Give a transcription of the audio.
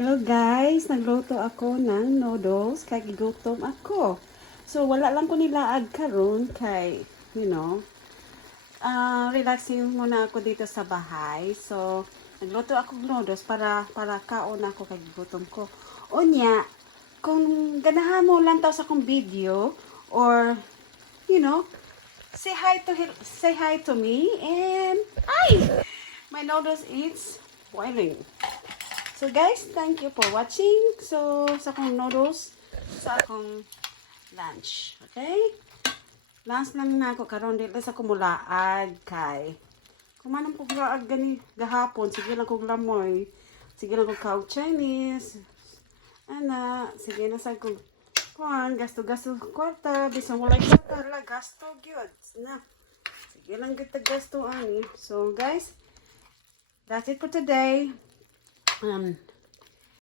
Hello guys, nagluto ako ng noodles kay gigutom ako. So wala lang ko nilaag karon kay, relaxing muna ako dito sa bahay. So nagluto ako ng noodles para kaon ako kay gigutom ko. Unya, kung ganahan mo lang taw sa akong video or say hi to me and my noodles is boiling. So guys, thank you for watching. So, sa akong noodles, sa akong lunch. Okay? Lunch lang na ako karon dito sa kumulaag kay. Kumanang ko laag gani gahapon, sige lang kog lamoy. Sige lang kog kaog Chinese. Ana, sige na sa kog kuan, gasto-gasto kwarta, bisang wala kwarta la gasto gyud. Na. Sige lang kita gasto ani. So guys, that's it for today.